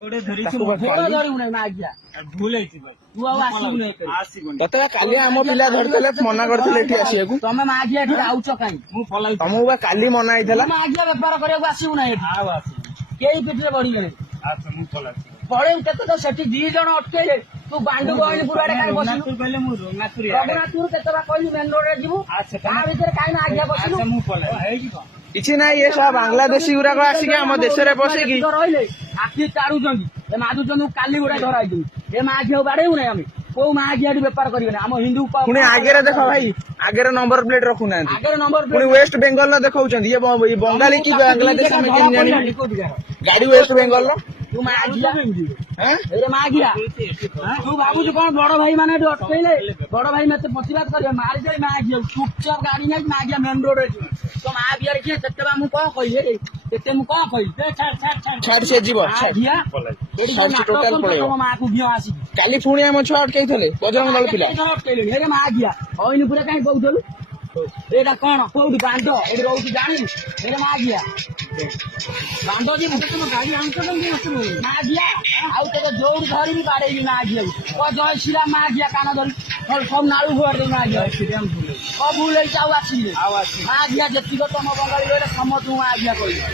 ତତେ କାଲି ଆମ ପିଲା ଧରିଥିଲେ ମନା କରିଥିଲେ ଏଠି ଆସିବାକୁ। ତମେ ମାଝିଆ ଏଠି ଆଉଛ କାହିଁ? ତମକୁ ବା କାଲି ମନା ହେଇଥିଲା। ମାଝିଆ ବେପାର କରିବାକୁ ଆସିବୁ ନା ଏଠି? କେହି ପିଠିରେ ବଢିଗଲେ ପଳେଇବୁ କେତେ ତ ସେଠି 2 ଜଣ ଅଟକେଇଲେ। ତୁ ବାଣ୍ଡୁ ଗହଳିପୁର ଆଡେ କାହିଁ ବସିଲୁ? ରଘୁନାଥପୁର କେତେ ବା କହିଲୁ ମେନ୍ ରୋଡରେ ଯିବୁ? ତା ଭିତରେ କାହିଁ ମାଝିଆ ବସିଲୁ? କିଛି ନାହିଁ ଏ ସବୁ ବାଂଲାଦେଶୀ ଗୁଡାକ ଆସିକି ଆମ ଦେଶରେ ପଶିକି ରହିଲେ ଆଖି ଚାରୁଛନ୍ତି। ଏ ମାଦୁଛନ୍ତି କାଲି ଗୁଡା ଧରା ହେଇଛନ୍ତି। ଏ ମାଝିଆକୁ ବାଡେଇବୁ ନାହିଁ ଆମେ। କୋଉ ମାଝିଆ ଏଠି ବେପାର କରିବେନି। ଆମ ହିନ୍ଦୁ ପୁଣି ଆଗରେ ଦେଖ ଭାଇ ଆଗରେ ନମ୍ବର ପ୍ଲେଟ ରଖୁନାହାନ୍ତି। ଆଗରେ ନମ୍ବର ପୁଣି ୱେଷ୍ଟ ବେଙ୍ଗଲ ଦେଖଉଛନ୍ତି। ଇଏ ବଙ୍ଗାଳୀ କି ବାଂଲାଦେଶ ଆମେ କେମିତି ଜାଣିବୁ? ଗାଡି ୱେଷ୍ଟ ବେଙ୍ଗଲ ତୁ ମାଝିଆ ମାଘିଆ ତୁ ଭାବୁଛୁ କଣ ବଡ ଭାଇ ମାନେ ଏଠି ଅଟକେଇଲେ? ବଡ ଭାଇ ମତେ ପ୍ରତିବାଦ କରିବେ ମାରିଦେଲେ ମାଘିଆ ଚୁପଚାପ ଗାଡି ନେଇକି ମାଘିଆ ମେନ୍ ରୋଡରେ ଯିବ। ତ ମାଘିଆରେ କିଏ କେତେ ବା ମୁଁ କଣ କହିଲି? କେତେ ମୁଁ କଣ କହିଲି? ଛାଡି ସେ ଯିବ ତମ ମାକୁ ଘିଅ ଆସିକି କାଲି ପୁଣି ଆମ ଛୁଆ ଅଟକେଇଥିଲେ ବଜରଙ୍ଗ ଦଳ ପିଲା ଅଟକେଇଲେଣି। ହେରେ ମାଘିଆ ହଇନି ପୁରା କାହିଁ କହୁଥିଲୁ? ଏଇଟା କଣ କୋଉଠି ବାଣ୍ଡ ଏଠି ରହୁଛି ଜାଣିବୁ? ହେରେ ମାଘିଆ ବାଣ୍ଡ ଯିବୁ ମାଘିଆ ଆଉ ତୋତେ ଯୋଉଠି ଧରିବି ବାଡେଇବି ମାଘିଆକୁ। ଜୟ ଶ୍ରୀରାମ ମାଘିଆ କାନ ଧରି ସବୁ ନାଳୁ ଘୁଆଡେ ମାଘିଆ ସବୁ ଭୁଲ ହେଇଛି ଆଉ ଆସିଲେ ମାଘିଆ ଯେତିକ ତମ ବଙ୍ଗାଳୀ ରହିଲେ ସମସ୍ତଙ୍କୁ ମାଘିଆ କହିବେ।